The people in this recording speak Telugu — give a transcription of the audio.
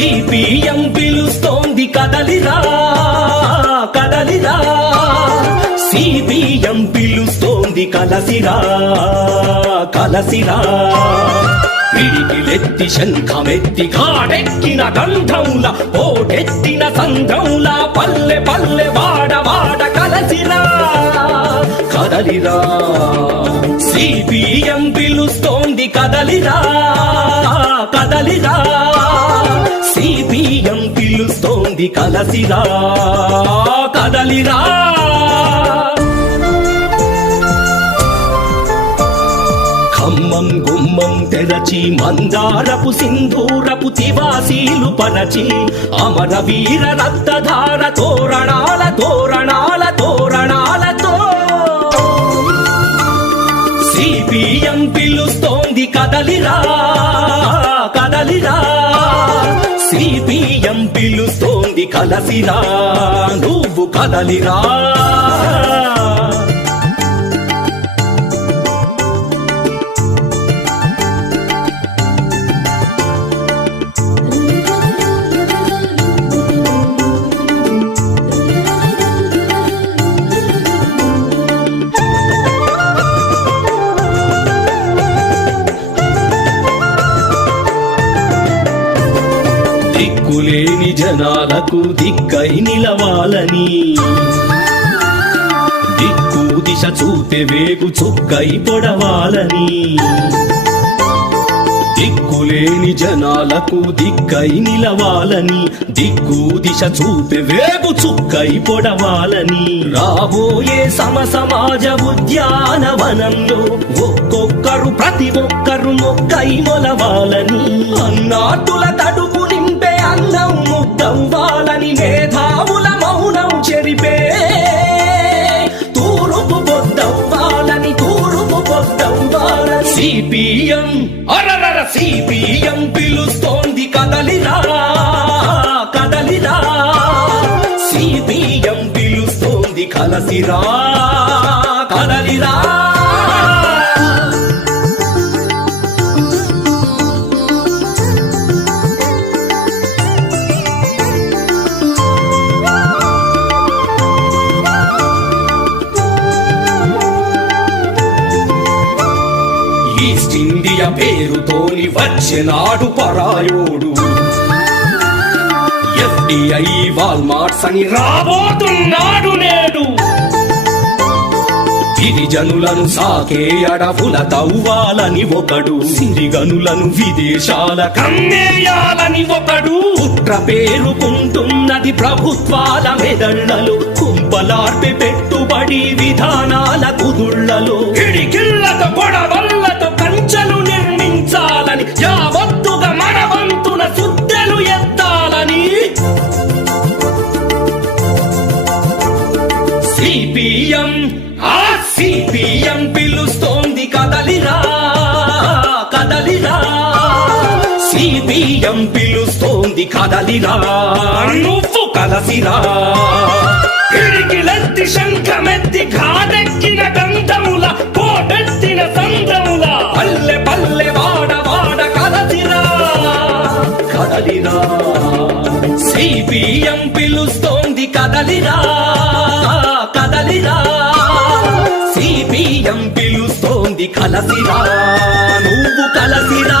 సిపిఎం పిలుస్తోంది కదలిరా కదలిరా, సిపిఎం పిలుస్తోంది కలసిరా కలసిరా. పిడికిలెత్తి శంఖమెత్తి గాడెక్కిన గంధంల ఓటెత్తిన సంద్రంల పల్లె పల్లె వాడ వాడ కలసిరా కదలిరా. సిపిఎం పిలుస్తోంది కదలిరా కదలిరా, సిపిఎం పిలుస్తోంది కలసిరా కదలిరా. ఖమ్మం గుమ్మం తెరచి మందారపు సింధూరపు తివాసీలు పరచి అమర వీర రక్తధార తోరణాల తోరణాల తోరణాలతో సిపిఎం పిలుస్తోంది కదలిరా కదలిరా, సిపిఎం పిలుస్తోంది కలసిరా నువ్వు కదలిరా. దిక్కులేని జనాలకు దిక్కై నిలవాలని, దిక్కు దిశ చూపే వేగు చుక్కై పొడవాలని. దిక్కులేని జనాలకు దిక్కై నిలవాలని, దిక్కు దిశ చూపే వేగు చుక్కై పొడవాలని. రాబోయే సమాజ ఉద్యానవనంలో ఒక్కొక్కరు ప్రతి ఒక్కరు మొక్కై మొలవాలని. అన్నాటుల తడుపు నింపే అందం ముద్దవ్వాలని, మేధావుల మౌనం చెరిపే తూరుపు పొద్దవ్వాలని తూరుపు పొద్దవ్వాలని. సిపిఎం అరరర సిపిఎం పిలుస్తోంది కదలిరా కదలిరా, సిపిఎం పిలుస్తోంది కలసిరా కదలిరా. ఈస్ట్ ఇండియా పేరుతోని వచ్చెనాడు పరాయోడు, ఎఫ్డిఐ వాల్మార్ట్స్ అని రాబోతున్నాడు నేడు. గిరిజనులను సాకే అడవుల తవ్వాలని ఒకడు, సిరిగనులను విదేశాల కమ్మేయాలని ఒకడు. కుట్ర పేరుకుంటున్నది ప్రభుత్వాల మెదళ్లలో, కుంపలార్పి పెట్టుబడి విధానాల కుదుళ్లలో. కిడికిళ్లతో గొడవల్లతో కంచెలు నిర్మించాలని, యావత్తుగా మన వంతున సుద్దెలు ఎత్తాలని. సిపిఎం సిపిఎం పిలుస్తోంది కదలిరా కదలిరా, సిపిఎం పిలుస్తోంది కదలిరా నువ్వు కలసిరా. పిడికిలెత్తి శంఖమెత్తి గాడెక్కిన గంధముల కోటెత్తిన సంద్రముల పల్లె పల్లె వాడ వాడ కలసిరా కదలిరా. సిపిఎం పిలుస్తోంది కదలిరా కదలిరా, సిపిఎం పిలుస్తోంది కలసిరా నువ్వు కలసిరా.